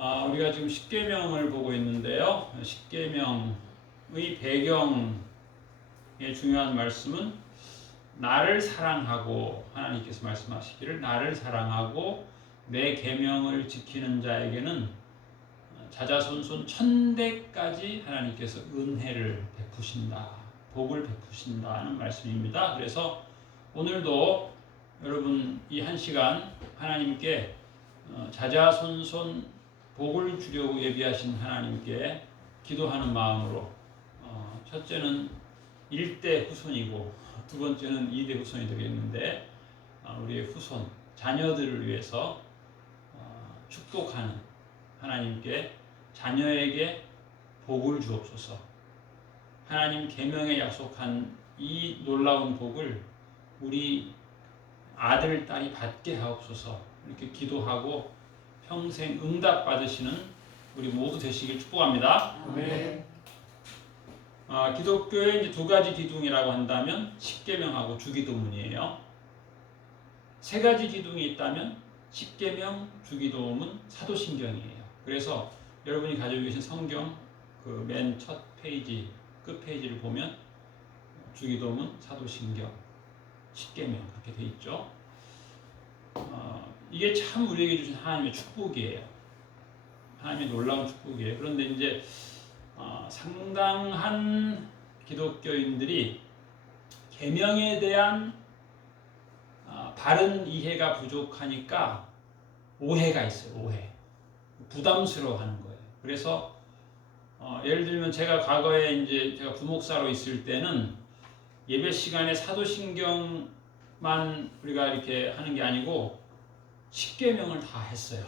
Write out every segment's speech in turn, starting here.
우리가 지금 십계명을 보고 있는데요. 십계명의 배경의 중요한 말씀은 나를 사랑하고, 하나님께서 말씀하시기를 나를 사랑하고 내 계명을 지키는 자에게는 자자손손 천대까지 하나님께서 은혜를 베푸신다, 복을 베푸신다는 말씀입니다. 그래서 오늘도 여러분 이 한 시간 하나님께 자자손손 복을 주려고 예비하신 하나님께 기도하는 마음으로, 첫째는 1대 후손이고 두 번째는 2대 후손이 되겠는데, 우리의 후손, 자녀들을 위해서 축복하는 하나님께 자녀에게 복을 주옵소서. 하나님 계명에 약속한 이 놀라운 복을 우리 아들, 딸이 받게 하옵소서. 이렇게 기도하고 평생 응답 받으시는 우리 모두 되시길 축복합니다. 네. 기독교의 이제 두 가지 기둥이라고 한다면 십계명하고 주기도문이에요. 세 가지 기둥이 있다면 십계명, 주기도문, 사도신경이에요. 그래서 여러분이 가지고 계신 성경 그 맨 첫 페이지, 끝 페이지를 보면 주기도문, 사도신경, 십계명 그렇게 돼 있죠. 이게 참 우리에게 주신 하나님의 축복이에요. 하나님의 놀라운 축복이에요. 그런데 이제 상당한 기독교인들이 계명에 대한 바른 이해가 부족하니까 오해가 있어요. 오해. 부담스러워하는 거예요. 그래서 예를 들면 제가 과거에 이제 제가 부목사로 있을 때는 예배 시간에 사도신경만 우리가 이렇게 하는 게 아니고 십계명을 다 했어요.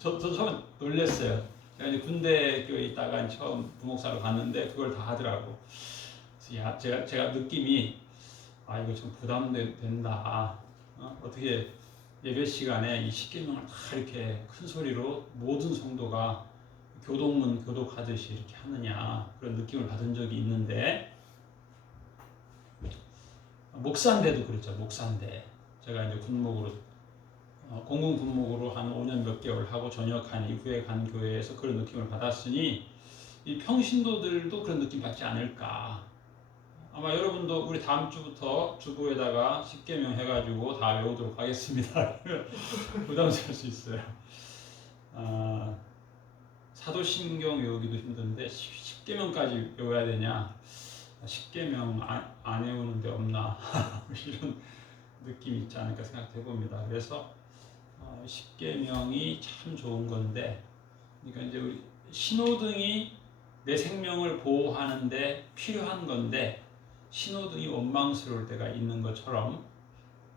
저도 처음 놀랐어요. 제가 이제 군대 교회에 있다가 처음 부목사로 갔는데 그걸 다 하더라고. 그래서 제가 느낌이 이거 좀 부담된다. 어떻게 예배 시간에 이 십계명을 다 이렇게 큰 소리로 모든 성도가 교독문 교독하듯이 이렇게 하느냐, 그런 느낌을 받은 적이 있는데, 목사인데도 그랬죠. 목사인데 제가 이제 군목으로 공군 군목으로 한 5년 몇 개월 하고 전역한 이후에 간 교회에서 그런 느낌을 받았으니 이 평신도들도 그런 느낌 받지 않을까. 아마 여러분도 우리 다음 주부터 주보에다가 십계명 해가지고 다 외우도록 하겠습니다. 부담스러울 수 있어요. 사도신경 외우기도 힘든데 십계명까지 외워야 되냐? 십계명 안 외우는 데 없나? 이런 느낌이 있지 않을까 생각해 봅니다. 그래서 십계명이 참 좋은 건데, 그러니까 이제 우리 신호등이 내 생명을 보호하는데 필요한 건데 신호등이 원망스러울 때가 있는 것처럼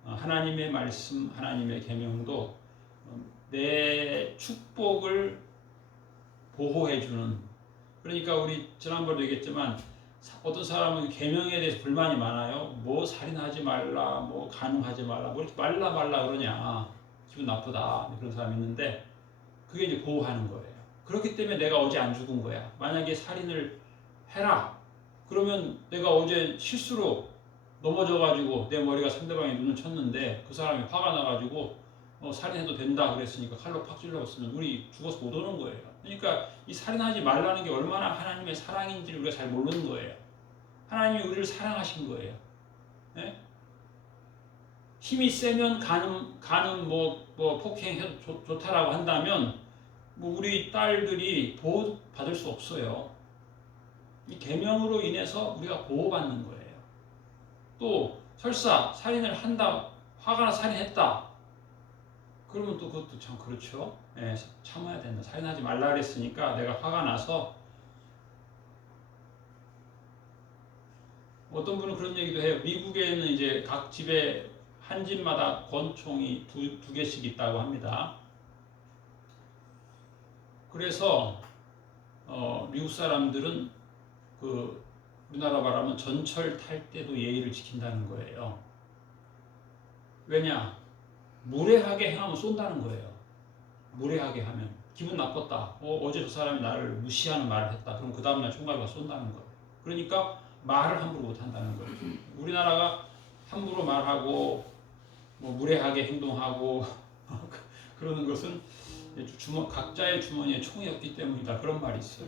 하나님의 말씀, 하나님의 계명도 내 축복을 보호해주는, 그러니까 우리 지난번에 얘기했지만 어떤 사람은 계명에 대해서 불만이 많아요. 뭐 살인하지 말라, 뭐 간음하지 말라, 뭐 이렇게 말라 그러냐, 기분 나쁘다, 그런 사람이 있는데 그게 이제 보호하는 거예요. 그렇기 때문에 내가 어제 안 죽은 거야. 만약에 살인을 해라, 그러면 내가 어제 실수로 넘어져가지고 내 머리가 상대방의 눈을 쳤는데 그 사람이 화가 나가지고 살인해도 된다 그랬으니까 칼로 팍 찔러봤으면 우리 죽어서 못 오는 거예요. 그러니까 이 살인하지 말라는 게 얼마나 하나님의 사랑인지를 우리가 잘 모르는 거예요. 하나님이 우리를 사랑하신 거예요. 네? 힘이 세면 간음 뭐 폭행해도 좋다라고 한다면 뭐 우리 딸들이 보호 받을 수 없어요. 이 계명으로 인해서 우리가 보호받는 거예요. 또 설사 살인을 한다, 화가 나 살인했다, 그러면 또 그것도 참 그렇죠. 네, 참아야 된다. 살인하지 말라 그랬으니까 내가 화가 나서, 어떤 분은 그런 얘기도 해요. 미국에는 이제 각 집에 한 집마다 권총이 두 개씩 있다고 합니다. 그래서 미국 사람들은 우리나라 말하면 전철 탈 때도 예의를 지킨다는 거예요. 왜냐? 무례하게 행하면 쏜다는 거예요. 무례하게 하면 기분 나빴다. 어제 저 사람이 나를 무시하는 말을 했다. 그럼 그 다음날 총알이 와 쏜다는 거예요. 그러니까 말을 함부로 못 한다는 거예요. 우리나라가 함부로 말하고 뭐 무례하게 행동하고 그러는 것은 각자의 주머니에 총이 없기 때문이다. 그런 말이 있어요.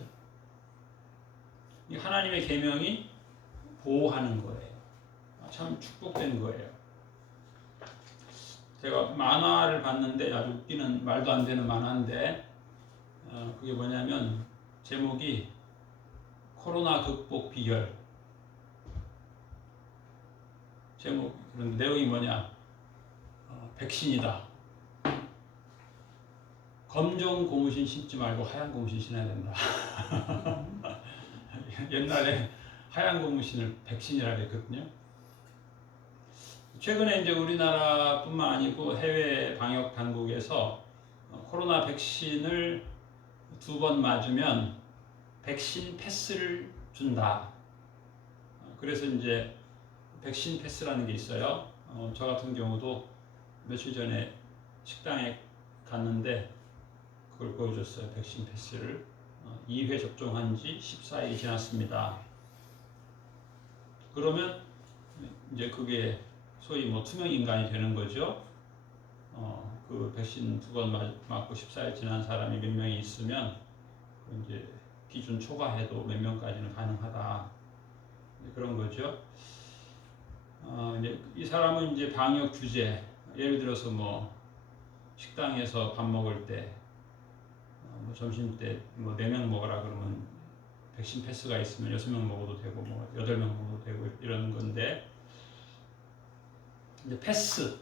이 하나님의 계명이 보호하는 거예요. 참 축복된 거예요. 제가 만화를 봤는데 아주 웃기는 말도 안 되는 만화인데 그게 뭐냐면 제목이 코로나 극복 비결. 제목 그런 내용이 뭐냐? 백신이다. 검정 고무신 신지 말고 하얀 고무신 신어야 된다. 옛날에 하얀 고무신을 백신이라 그랬거든요. 최근에 이제 우리나라뿐만 아니고 해외 방역 당국에서 코로나 백신을 2번 맞으면 백신 패스를 준다. 그래서 이제 백신 패스라는 게 있어요. 저 같은 경우도 며칠 전에 식당에 갔는데 그걸 보여줬어요. 백신 패스를. 2회 접종한 지 14일이 지났습니다. 그러면 이제 그게 소위 뭐 투명 인간이 되는 거죠. 그 백신 2번 맞고 14일 지난 사람이 몇 명이 있으면 이제 기준 초과해도 몇 명까지는 가능하다. 그런 거죠. 이제 이 사람은 이제 방역 규제, 예를 들어서 뭐 식당에서 밥 먹을 때, 뭐 점심 때 뭐 4명 먹으라 그러면 백신 패스가 있으면 6명 먹어도 되고 뭐 8명 먹어도 되고 이런 건데, 이제 패스,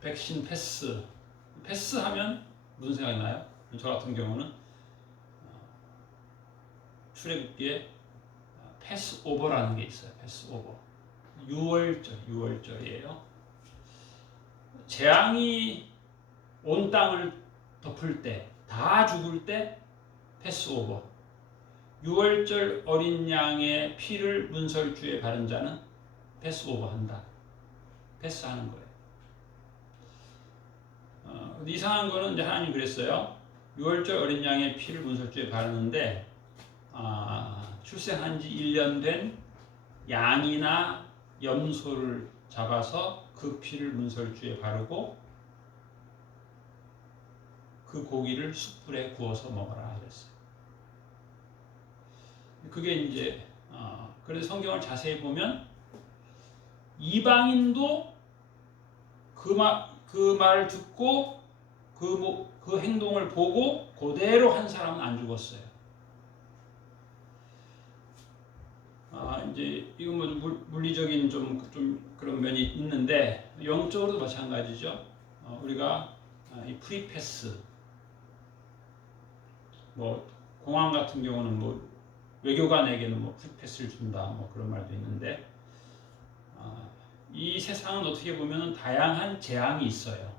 백신 패스 하면 무슨 생각이 나요? 저 같은 경우는 출애굽기에 패스 오버라는 게 있어요. 패스 오버. 6월절이에요. 재앙이 온 땅을 덮을 때, 다 죽을 때 패스 오버. 6월절 어린 양의 피를 문설주에 바른 자는 패스 오버 한다. 패스하는 거예요. 이상한 거는 이제 하나님 그랬어요. 6월절 어린 양의 피를 문설주에 바르는데 출생한 지 1년 된 양이나 염소를 잡아서 그 피를 문설주에 바르고 그 고기를 숯불에 구워서 먹어라 그랬어요. 그게 이제 그래서 성경을 자세히 보면 이방인도 그 말을 듣고 그 행동을 보고 그대로 한 사람은 안 죽었어요. 이제 이건 뭐 물리적인 좀 그런 면이 있는데 영적으로도 마찬가지죠. 우리가 이 프리패스, 뭐 공항 같은 경우는 뭐 외교관에게는 뭐 프리패스를 준다, 뭐 그런 말도 있는데 이 세상은 어떻게 보면 다양한 재앙이 있어요.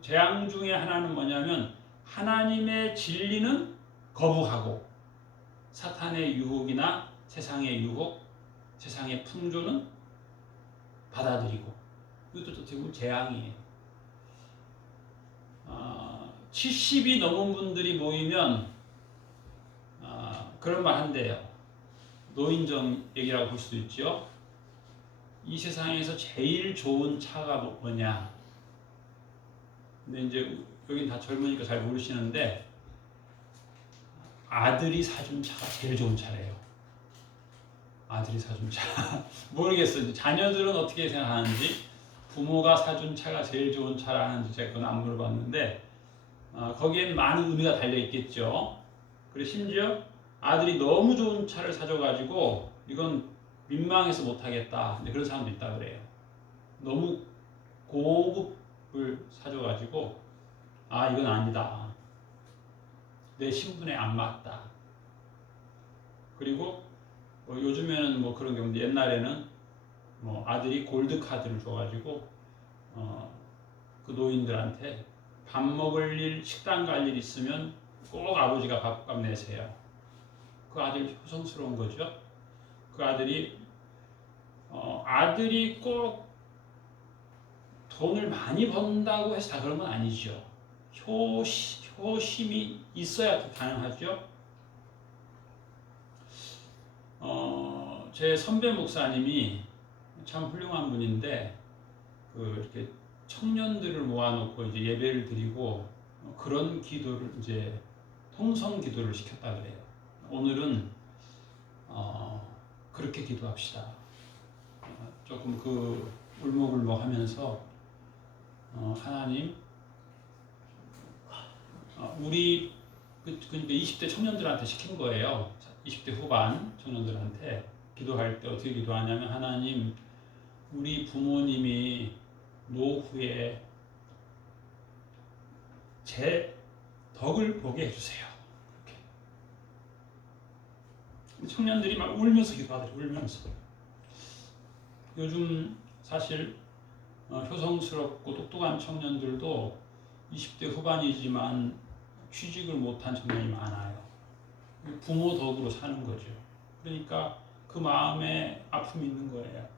재앙 중에 하나는 뭐냐면 하나님의 진리는 거부하고 사탄의 유혹이나 세상의 유혹, 세상의 풍조는 받아들이고, 이것도 어떻게 보면 재앙이에요. 70이 넘은 분들이 모이면 그런 말 한대요. 노인정 얘기라고 볼 수도 있죠. 이 세상에서 제일 좋은 차가 뭐냐? 근데 이제 여긴 다 젊으니까 잘 모르시는데 아들이 사준 차가 제일 좋은 차래요. 아들이 사준 차. 모르겠어요. 자녀들은 어떻게 생각하는지, 부모가 사준 차가 제일 좋은 차라는지 제가 그건 안 물어봤는데 거기에는 많은 의미가 달려 있겠죠. 그리고 심지어 아들이 너무 좋은 차를 사줘가지고 이건 민망해서 못하겠다. 그런 사람도 있다 그래요. 너무 고급을 사줘가지고 이건 아니다. 내 신분에 안 맞다. 그리고 요즘에는 뭐 그런 경우인데 옛날에는 뭐 아들이 골드 카드를 줘가지고 그 노인들한테 밥 먹을 일, 식당 갈 일 있으면 꼭 아버지가 밥값 내세요. 그 아들이 효성스러운 거죠. 그 아들이 아들이 꼭 돈을 많이 번다고 해서 다 그런 건 아니죠. 효심이 있어야 가능하죠. 제 선배 목사님이 참 훌륭한 분인데 이렇게 청년들을 모아놓고 이제 예배를 드리고 그런 기도를 이제 통성 기도를 시켰다 그래요. 오늘은 그렇게 기도합시다. 조금 그 울먹울먹하면서 하나님, 우리 그러니까 20대 청년들한테 시킨 거예요. 20대 후반 청년들한테 기도할 때 어떻게 기도하냐면, 하나님, 우리 부모님이 노후에 제 덕을 보게 해주세요. 이렇게. 청년들이 막 울면서 기도하더라고요. 울면서. 요즘 사실 효성스럽고 똑똑한 청년들도 20대 후반이지만 취직을 못한 청년이 많아요. 부모 덕으로 사는 거죠. 그러니까 그 마음에 아픔이 있는 거예요.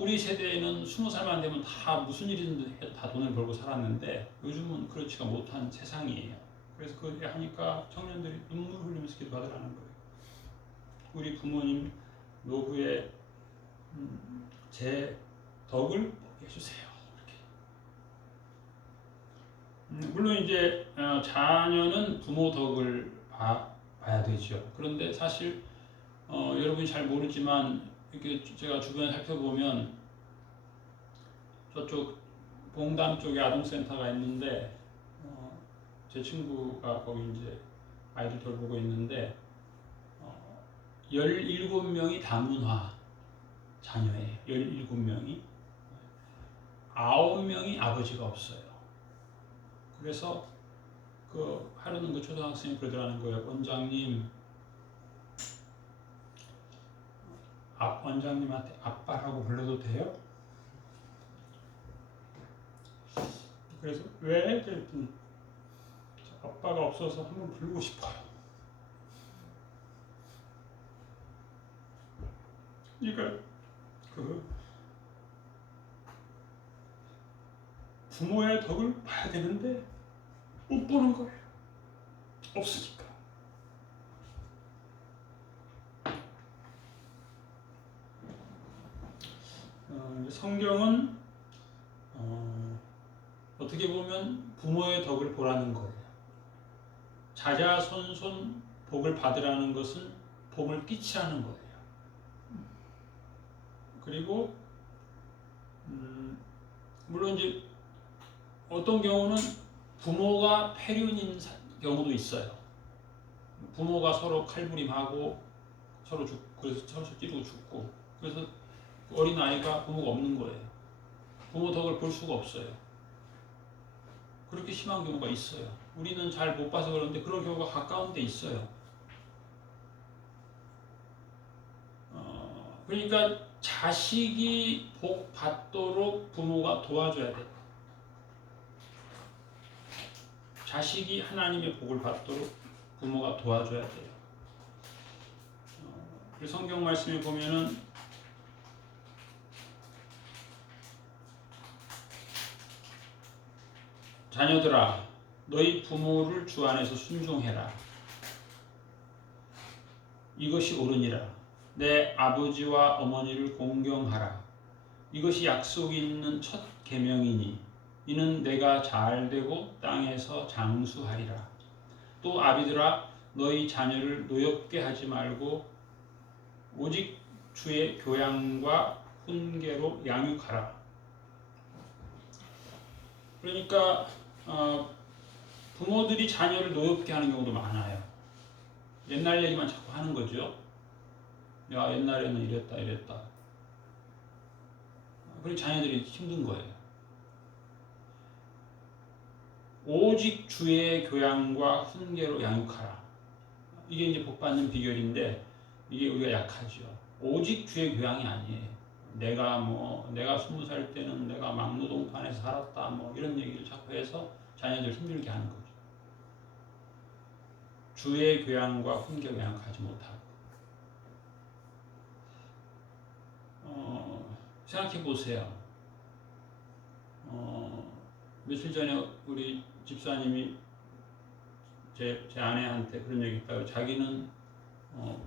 우리 세대에는 20살만 되면 다 무슨 일이든 해도 다 돈을 벌고 살았는데 요즘은 그렇지가 못한 세상이에요. 그래서 그렇게 하니까 청년들이 눈물 흘리면서 기도하더라는 거예요. 우리 부모님 노후에 제 덕을 보게 해주세요. 이렇게. 물론 이제 자녀는 부모 덕을 봐야 되죠. 그런데 사실 여러분이 잘 모르지만 이렇게 제가 주변에 살펴보면 저쪽 봉담 쪽에 아동센터가 있는데 제 친구가 거기 이제 아이들 돌보고 있는데 17명이 다문화 자녀예요. 17명이 9명이 아버지가 없어요. 그래서 하루는 그 초등학생이 그러더라는 거예요. 원장님, 원장님한테 아빠라고 불러도 돼요? 그래서 왜? 그랬더니 아빠가 없어서 한번 부르고 싶어요. 그러니까 부모의 덕을 봐야 되는데 못 보는 거예요. 없으니까. 성경은 어떻게 보면 부모의 덕을 보라는 거예요. 자자손손 복을 받으라는 것은 복을 끼치라는 거예요. 그리고 물론 이제 어떤 경우는 부모가 폐륜인 경우도 있어요. 부모가 서로 칼부림하고 서로 그래서 서로 찌르고 죽고, 그래서 어린 아이가 부모가 없는 거예요. 부모 덕을 볼 수가 없어요. 그렇게 심한 경우가 있어요. 우리는 잘 못 봐서 그런데 그런 경우가 가까운 데 있어요. 그러니까 자식이 복 받도록 부모가 도와줘야 돼요. 자식이 하나님의 복을 받도록 부모가 도와줘야 돼요. 성경 말씀에 보면은 자녀들아, 너희 부모를 주 안에서 순종해라. 이것이 옳으니라. 내 아버지와 어머니를 공경하라. 이것이 약속이 있는 첫 계명이니 이는 내가 잘되고 땅에서 장수하리라. 또 아비들아, 너희 자녀를 노엽게 하지 말고 오직 주의 교양과 훈계로 양육하라. 그러니까 부모들이 자녀를 노엽게 하는 경우도 많아요. 옛날 얘기만 자꾸 하는 거죠. 야, 옛날에는 이랬다 이랬다. 그리고 자녀들이 힘든 거예요. 오직 주의 교양과 훈계로 양육하라. 이게 이제 복받는 비결인데 이게 우리가 약하죠. 오직 주의 교양이 아니에요. 내가 20살 때는 내가 막노동판에서 살았다 이런 얘기를 자꾸 해서 자녀들 힘들게 하는 거죠. 주의 교양과 훈계로 양육하지 못하고. 생각해 보세요. 며칠 전에 우리 집사님이 제 아내한테 그런 얘기 했다고. 자기는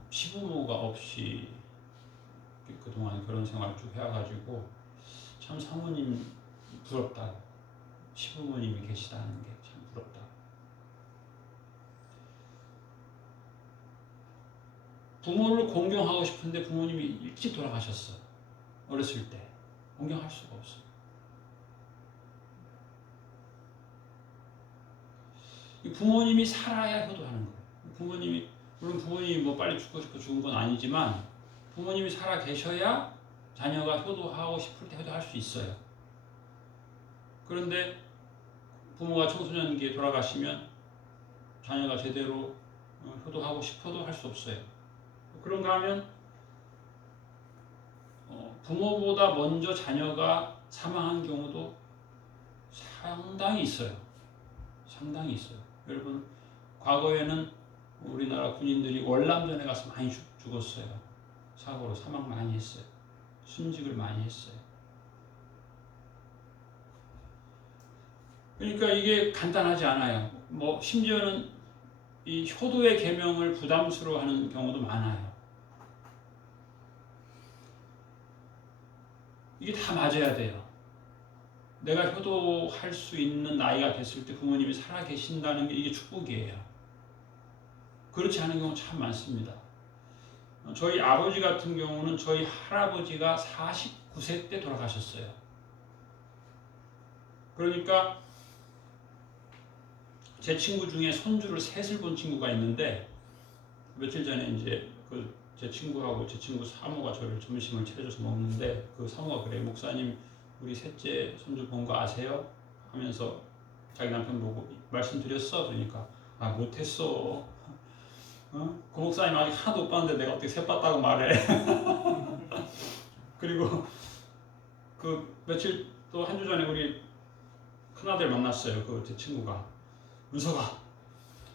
시부모가 없이 그동안 결혼 생활을 쭉 해와가지고 참 사모님 부럽다. 시부모님이 계시다는 게 참 부럽다. 부모를 공경하고 싶은데 부모님이 일찍 돌아가셨어. 어렸을 때. 공경할 수가 없어. 부모님이 살아야 효도하는 거예요. 부모님이, 물론 부모님이 뭐 빨리 죽고 싶어 죽은 건 아니지만 부모님이 살아 계셔야 자녀가 효도하고 싶을 때 효도할 수 있어요. 그런데 부모가 청소년기에 돌아가시면 자녀가 제대로 효도하고 싶어도 할 수 없어요. 그런가 하면 부모보다 먼저 자녀가 사망한 경우도 상당히 있어요. 상당히 있어요. 여러분, 과거에는 우리나라 군인들이 월남전에 가서 많이 죽었어요. 사고로 사망 많이 했어요. 순직을 많이 했어요. 그러니까 이게 간단하지 않아요. 뭐 심지어는 이 효도의 계명을 부담스러워하는 경우도 많아요. 이게 다 맞아야 돼요. 내가 효도할 수 있는 나이가 됐을 때 부모님이 살아계신다는 게 이게 축복이에요. 그렇지 않은 경우 참 많습니다. 저희 아버지 같은 경우는 저희 할아버지가 49세 때 돌아가셨어요. 그러니까 제 친구 중에 손주를 셋을 본 친구가 있는데 며칠 전에 이제 제 친구하고 제 친구 사모가 저를 점심을 차려줘서 먹는데 그 사모가 그래, 목사님 우리 셋째 손주 본 거 아세요? 하면서 자기 남편 보고 말씀드렸어? 그러니까 아 못했어. 그 목사님 아직 하나도 못 봤는데 내가 어떻게 셋 봤다고 말해. 그리고 그 며칠 또 한 주 전에 우리 큰아들 만났어요. 그 제 친구가 은서가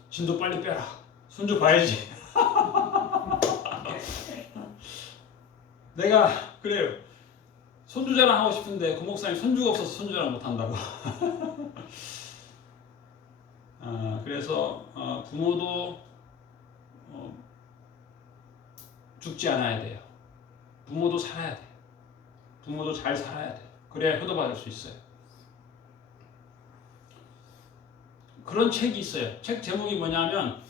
진도 빨리 빼라. 손주 봐야지. 내가 그래요. 손주 자랑 하고 싶은데 그 목사님 손주가 없어서 손주 자랑 못 한다고. 그래서 부모도 죽지 않아야 돼요. 부모도 살아야 돼요. 부모도 잘 살아야 돼요. 그래야 효도받을 수 있어요. 그런 책이 있어요. 책 제목이 뭐냐면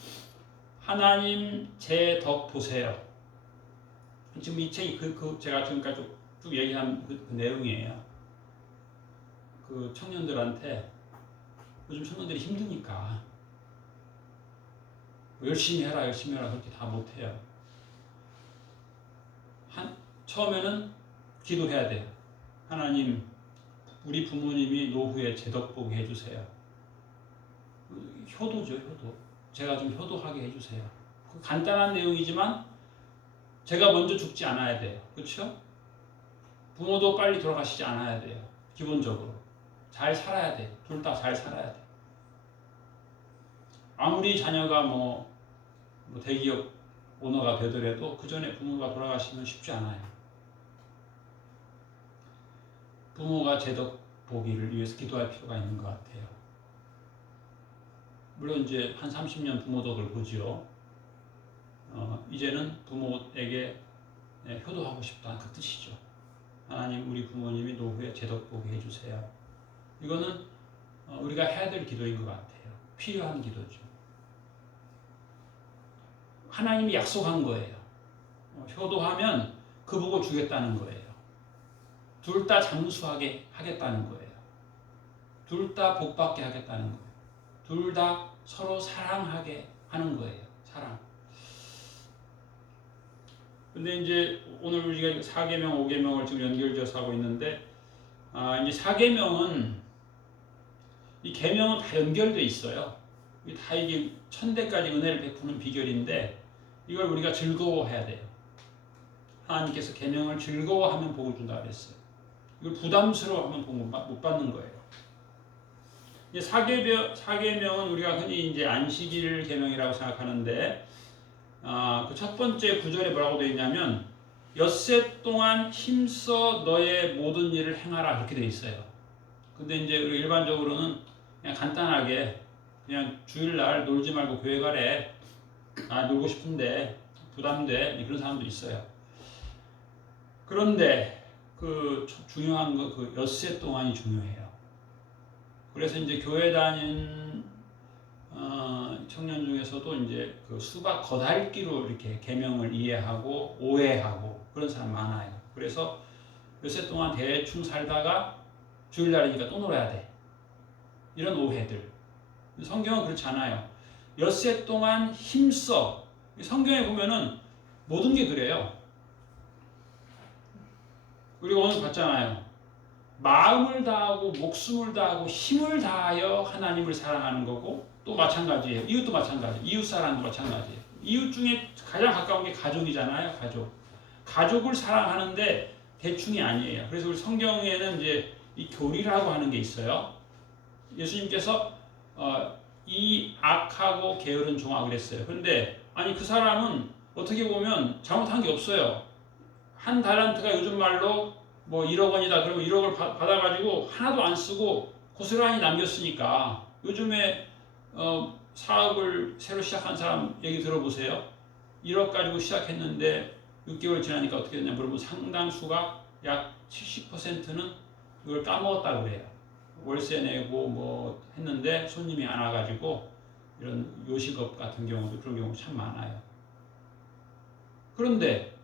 하나님 제 덕 보세요. 지금 이 책이 제가 지금까지 쭉 얘기한 그 내용이에요. 그 청년들한테 요즘 청년들이 힘드니까 열심히 해라 그렇게 다 못해요. 처음에는 기도해야 돼요. 하나님 우리 부모님이 노후에 제덕 보게 해주세요. 효도죠, 효도. 제가 좀 효도하게 해주세요. 간단한 내용이지만 제가 먼저 죽지 않아야 돼요. 그렇죠? 부모도 빨리 돌아가시지 않아야 돼요. 기본적으로. 잘 살아야 돼요. 둘 다 잘 살아야 돼요. 아무리 자녀가 뭐 대기업 오너가 되더라도 그 전에 부모가 돌아가시면 쉽지 않아요. 부모가 제덕 보기를 위해서 기도할 필요가 있는 것 같아요. 물론 이제 한 30년 부모 덕을 보지요. 이제는 부모에게 효도하고 싶다는 그 뜻이죠. 하나님 우리 부모님이 노후에 제덕 보게 해주세요. 이거는 우리가 해야 될 기도인 것 같아요. 필요한 기도죠. 하나님이 약속한 거예요. 효도하면 그 보고 주겠다는 거예요. 둘 다 장수하게 하겠다는 거예요. 둘 다 복받게 하겠다는 거예요. 둘 다 서로 사랑하게 하는 거예요. 사랑. 근데 이제 오늘 우리가 4계명, 5계명을 지금 연결지어서 하고 있는데 이제 4계명은 이 계명은 다 연결돼 있어요. 다 이게 천대까지 은혜를 베푸는 비결인데 이걸 우리가 즐거워해야 돼요. 하나님께서 계명을 즐거워하면 복을 준다 그랬어요. 이걸 부담스러워하면 복 못 받는 거예요. 이제 4계명은 우리가 흔히 이제 안식일 계명이라고 생각하는데 그 첫 번째 구절에 뭐라고 되어 있냐면 엿새 동안 힘써 너의 모든 일을 행하라 그렇게 되어 있어요. 근데 이제 우리 일반적으로는 그냥 간단하게 그냥 주일날 놀지 말고 교회 가래. 놀고 싶은데 부담돼. 그런 사람도 있어요. 그런데 중요한 거 그 엿새 동안이 중요해요. 그래서 이제 교회 다닌 청년 중에서도 이제 그 수박 겉핥기로 이렇게 계명을 이해하고 오해하고 그런 사람 많아요. 그래서 엿새 동안 대충 살다가 주일날이니까 또 놀아야 돼. 이런 오해들. 성경은 그렇지 않아요. 엿새 동안 힘써. 성경에 보면은 모든 게 그래요. 우리가 오늘 봤잖아요. 마음을 다하고 목숨을 다하고 힘을 다하여 하나님을 사랑하는 거고 또 마찬가지예요. 이웃도 마찬가지예요. 이웃 사랑도 마찬가지예요. 이웃 중에 가장 가까운 게 가족이잖아요. 가족. 가족을 사랑하는데 대충이 아니에요. 그래서 우리 성경에는 이제 이 교리라고 하는 게 있어요. 예수님께서 이 악하고 게으른 종아 그랬어요. 그런데 아니 그 사람은 어떻게 보면 잘못한 게 없어요. 한 달란트가 요즘 말로 뭐 1억 원이다 그러면 1억을 받아가지고 하나도 안 쓰고 고스란히 남겼으니까 요즘에 사업을 새로 시작한 사람 얘기 들어보세요. 1억 가지고 시작했는데 6개월 지나니까 어떻게 됐냐 물어보면 상당수가 약 70%는 그걸 까먹었다고 그래요. 월세 내고 뭐 했는데 손님이 안 와가지고 이런 요식업 같은 경우도 그런 경우 참 많아요. 그런데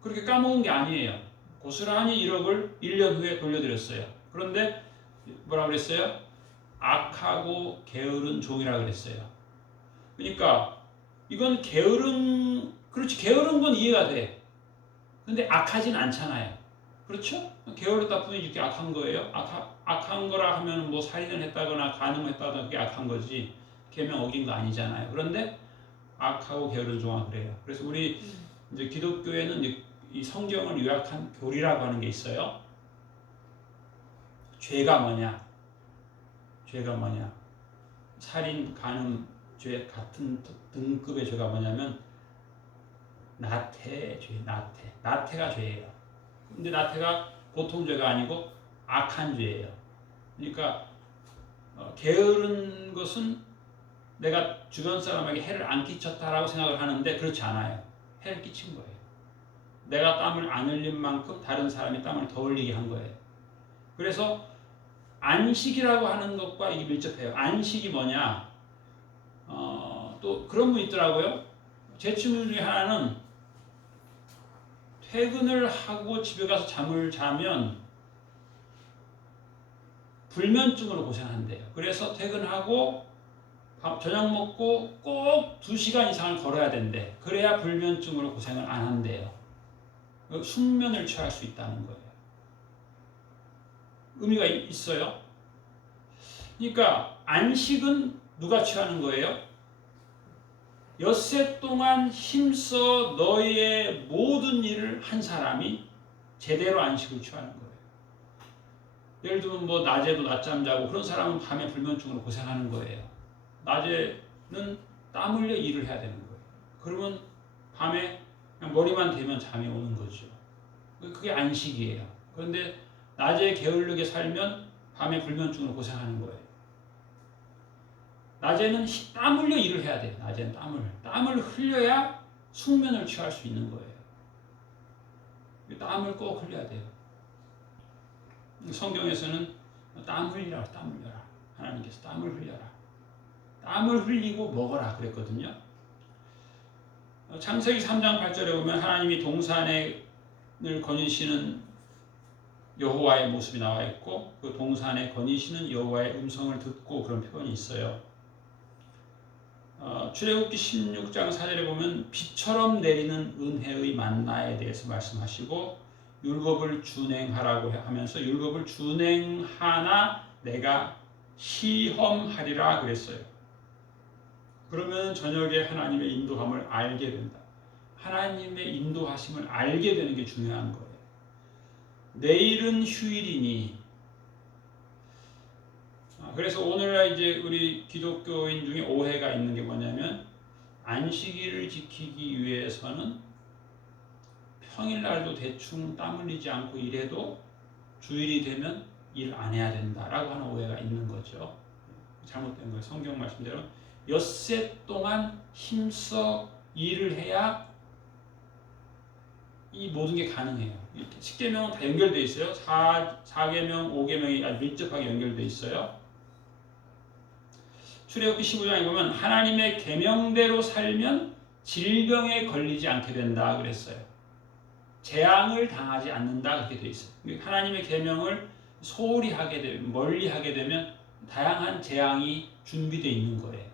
그렇게 까먹은 게 아니에요. 고스란히 1억을 1년 후에 돌려드렸어요. 그런데 뭐라 그랬어요? 악하고 게으른 종이라 그랬어요. 그러니까 이건 그렇지 게으른 건 이해가 돼. 근데 악하진 않잖아요. 그렇죠? 게으르다 뿐이 이렇게 악한 거예요. 악한 거라 하면 뭐 살인을 했다거나 간음했다거나 그게 악한 거지 계명 어긴 거 아니잖아요. 그런데 악하고 게으른 종아 그래요. 그래서 우리 이제 기독교에는 이제 이 성경을 요약한 교리라고 하는 게 있어요. 죄가 뭐냐? 죄가 뭐냐? 살인, 간음, 죄 같은 등급의 죄가 뭐냐면 나태의 죄, 나태가 죄예요. 근데 나태가 보통 죄가 아니고 악한 죄예요. 그러니까 게으른 것은 내가 주변 사람에게 해를 안 끼쳤다라고 생각을 하는데 그렇지 않아요. 해를 끼친 거예요. 내가 땀을 안 흘린 만큼 다른 사람이 땀을 더 흘리게 한 거예요. 그래서 안식이라고 하는 것과 이게 밀접해요. 안식이 뭐냐? 또 그런 분 있더라고요. 제 친구 중에 하나는 퇴근을 하고 집에 가서 잠을 자면 불면증으로 고생한대요. 그래서 퇴근하고 저녁 먹고 꼭 2시간 이상을 걸어야 된대. 그래야 불면증으로 고생을 안 한대요. 숙면을 취할 수 있다는 거예요. 의미가 있어요. 그러니까 안식은 누가 취하는 거예요? 엿새 동안 힘써 너희의 모든 일을 한 사람이 제대로 안식을 취하는 거예요. 예를 들면 뭐 낮에도 낮잠 자고 그런 사람은 밤에 불면증으로 고생하는 거예요. 낮에는 땀 흘려 일을 해야 되는 거예요. 그러면 밤에 그냥 머리만 대면 잠이 오는 거죠. 그게 안식이에요. 그런데 낮에 게으르게 살면 밤에 불면증으로 고생하는 거예요. 낮에는 땀 흘려 일을 해야 돼요. 낮에는 땀을 흘려야 숙면을 취할 수 있는 거예요. 땀을 꼭 흘려야 돼요. 성경에서는 땀 흘려라. 하나님께서 땀을 흘려라. 땀을 흘리고 먹어라 그랬거든요. 창세기 3장 8절에 보면 하나님이 동산을 거니시는 여호와의 모습이 나와 있고 그 동산에 거니시는 여호와의 음성을 듣고 그런 표현이 있어요. 출애굽기 16장 4절에 보면 비처럼 내리는 은혜의 만나에 대해서 말씀하시고 율법을 준행하라고 하면서 율법을 준행하나 내가 시험하리라 그랬어요. 그러면 저녁에 하나님의 인도함을 알게 된다. 하나님의 인도하심을 알게 되는 게 중요한 거예요. 내일은 휴일이니. 그래서 오늘날 이제 우리 기독교인 중에 오해가 있는 게 뭐냐면 안식일을 지키기 위해서는 평일날도 대충 땀 흘리지 않고 일해도 주일이 되면 일 안 해야 된다라고 하는 오해가 있는 거죠. 잘못된 거예요. 성경 말씀대로 엿새 동안 힘써 일을 해야 이 모든 게 가능해요. 10계명은 다 연결되어 있어요. 4계명, 5계명이 아주 밀접하게 연결되어 있어요. 출애굽기 15장에 보면 하나님의 계명대로 살면 질병에 걸리지 않게 된다 그랬어요. 재앙을 당하지 않는다 그렇게 되어 있어요. 하나님의 계명을 소홀히 하게 되면, 멀리 하게 되면 다양한 재앙이 준비되어 있는 거예요.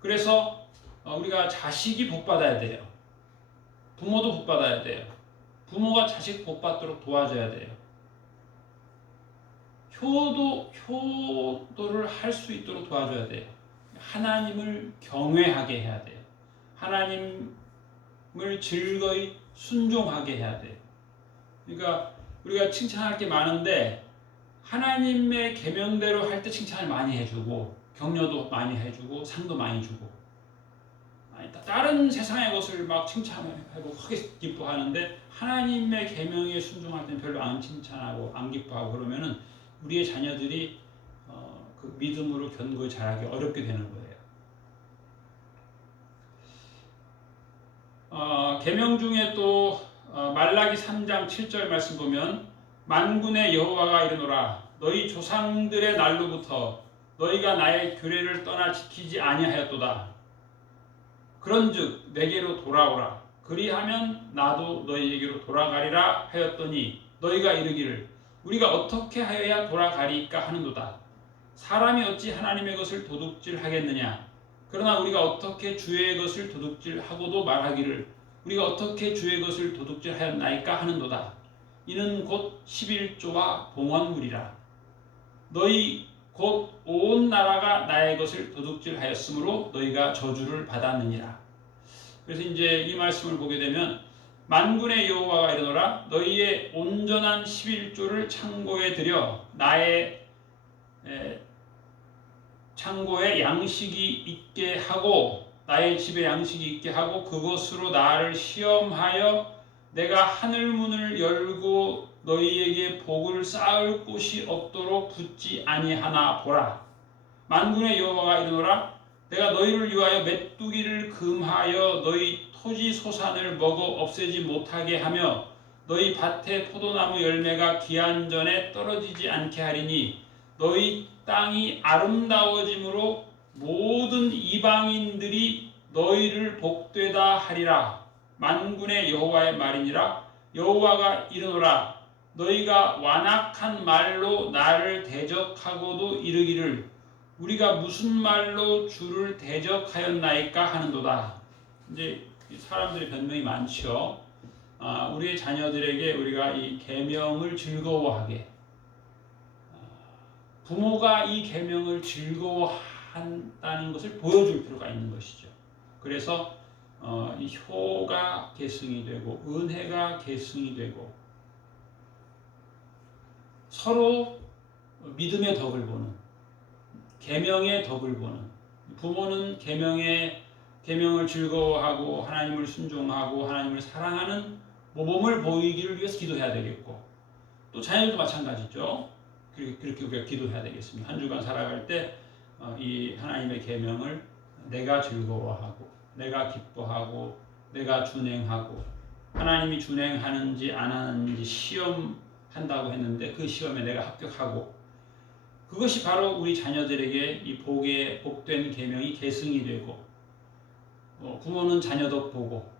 그래서 우리가 자식이 복받아야 돼요. 부모도 복받아야 돼요. 부모가 자식 복받도록 도와줘야 돼요. 효도를 할 수 있도록 도와줘야 돼요. 하나님을 경외하게 해야 돼요. 하나님을 즐거이 순종하게 해야 돼요. 그러니까 우리가 칭찬할 게 많은데 하나님의 계명대로 할 때 칭찬을 많이 해주고 격려도 많이 해주고 상도 많이 주고, 다른 세상의 것을 막 칭찬하고 크게 기뻐하는데 하나님의 계명에 순종할 때는 별로 안 칭찬하고 안 기뻐하고 그러면은 우리의 자녀들이 그 믿음으로 견고히 자라기 어렵게 되는 거예요. 계명 중에 또 말라기 3장 7절 말씀 보면 만군의 여호와가 이르노라 너희 조상들의 날로부터 너희가 나의 규례를 떠나 지키지 아니하였도다. 그런즉 내게로 돌아오라. 그리하면 나도 너희에게로 돌아가리라 하였더니 너희가 이르기를 우리가 어떻게 하여야 돌아가리까 하는도다. 사람이 어찌 하나님의 것을 도둑질하겠느냐. 그러나 우리가 어떻게 주의 것을 도둑질하고도 말하기를 우리가 어떻게 주의 것을 도둑질하였나이까 하는도다. 이는 곧 11조와 봉헌물이라. 너희 곧 온 나라가 나의 것을 도둑질하였으므로 너희가 저주를 받았느니라. 그래서 이제 이 말씀을 보게 되면 만군의 여호와가 이르노라 너희의 온전한 11조를 창고에 들여 나의 창고에 양식이 있게 하고 나의 집에 양식이 있게 하고 그것으로 나를 시험하여 내가 하늘 문을 열고 너희에게 복을 쌓을 곳이 없도록 붙지 아니하나 보라. 만군의 여호와가 이르노라 내가 너희를 위하여 메뚜기를 금하여 너희 토지 소산을 먹어 없애지 못하게 하며 너희 밭의 포도나무 열매가 기한 전에 떨어지지 않게 하리니 너희 땅이 아름다워짐으로 모든 이방인들이 너희를 복되다 하리라. 만군의 여호와의 말이니라. 여호와가 이르노라 너희가 완악한 말로 나를 대적하고도 이르기를 우리가 무슨 말로 주를 대적하였나이까 하는도다. 이제 사람들의 변명이 많죠. 우리의 자녀들에게 우리가 이 계명을 즐거워하게, 부모가 이 계명을 즐거워한다는 것을 보여줄 필요가 있는 것이죠. 그래서 이 효가 계승이 되고 은혜가 계승이 되고 서로 믿음의 덕을 보는, 계명의 덕을 보는, 부모는 계명을 즐거워하고 하나님을 순종하고 하나님을 사랑하는 모범을 보이기를 위해서 기도해야 되겠고 또 자녀들도 마찬가지죠. 그렇게 우리가 기도해야 되겠습니다. 한 주간 살아갈 때 이 하나님의 계명을 내가 즐거워하고 내가 기뻐하고 내가 준행하고 하나님이 준행하는지 안 하는지 시험한다고 했는데 그 시험에 내가 합격하고 그것이 바로 우리 자녀들에게 이 복된 계명이 계승이 되고 부모는 자녀 덕 보고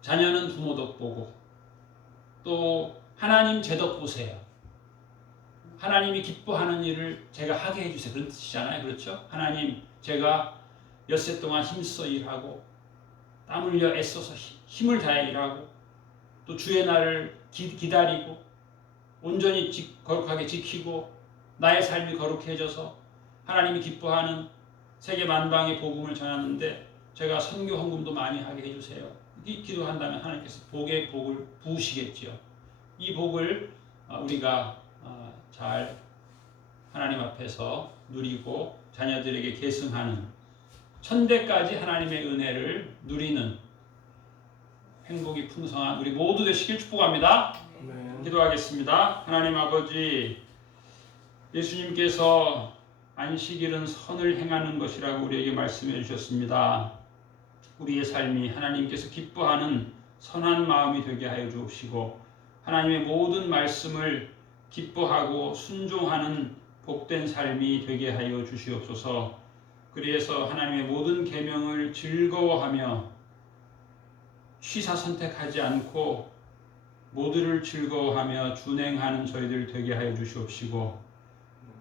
자녀는 부모 덕 보고 또 하나님 제 덕 보세요. 하나님이 기뻐하는 일을 제가 하게 해주세요. 그런 뜻이잖아요. 그렇죠? 하나님 제가 엿새 동안 힘써 일하고 땀 흘려 애써서 힘을 다해 일하고 또 주의 날을 기다리고 온전히 거룩하게 지키고 나의 삶이 거룩해져서 하나님이 기뻐하는 세계 만방의 복음을 전하는데 제가 선교 헌금도 많이 하게 해주세요. 기도한다면 하나님께서 복의 복을 부으시겠지요. 이 복을 우리가 잘 하나님 앞에서 누리고 자녀들에게 계승하는 천대까지 하나님의 은혜를 누리는 행복이 풍성한 우리 모두 되시길 축복합니다. 네. 기도하겠습니다. 하나님 아버지, 예수님께서 안식일은 선을 행하는 것이라고 우리에게 말씀해 주셨습니다. 우리의 삶이 하나님께서 기뻐하는 선한 마음이 되게 하여 주옵시고 하나님의 모든 말씀을 기뻐하고 순종하는 복된 삶이 되게 하여 주시옵소서. 그래서 하나님의 모든 계명을 즐거워하며 취사 선택하지 않고 모두를 즐거워하며 준행하는 저희들 되게 하여 주시옵시고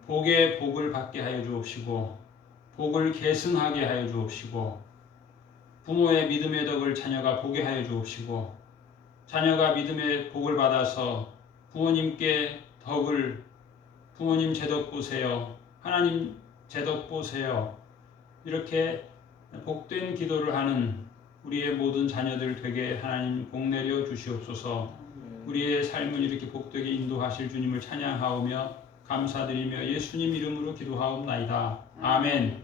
복에 복을 받게 하여 주옵시고 복을 계승하게 하여 주옵시고 부모의 믿음의 덕을 자녀가 보게 하여 주옵시고 자녀가 믿음의 복을 받아서 부모님께 덕을 부모님 제덕 보세요. 하나님 제덕 보세요. 이렇게 복된 기도를 하는 우리의 모든 자녀들 되게 하나님 복내려 주시옵소서. 우리의 삶을 이렇게 복되게 인도하실 주님을 찬양하오며 감사드리며 예수님 이름으로 기도하옵나이다. 아멘.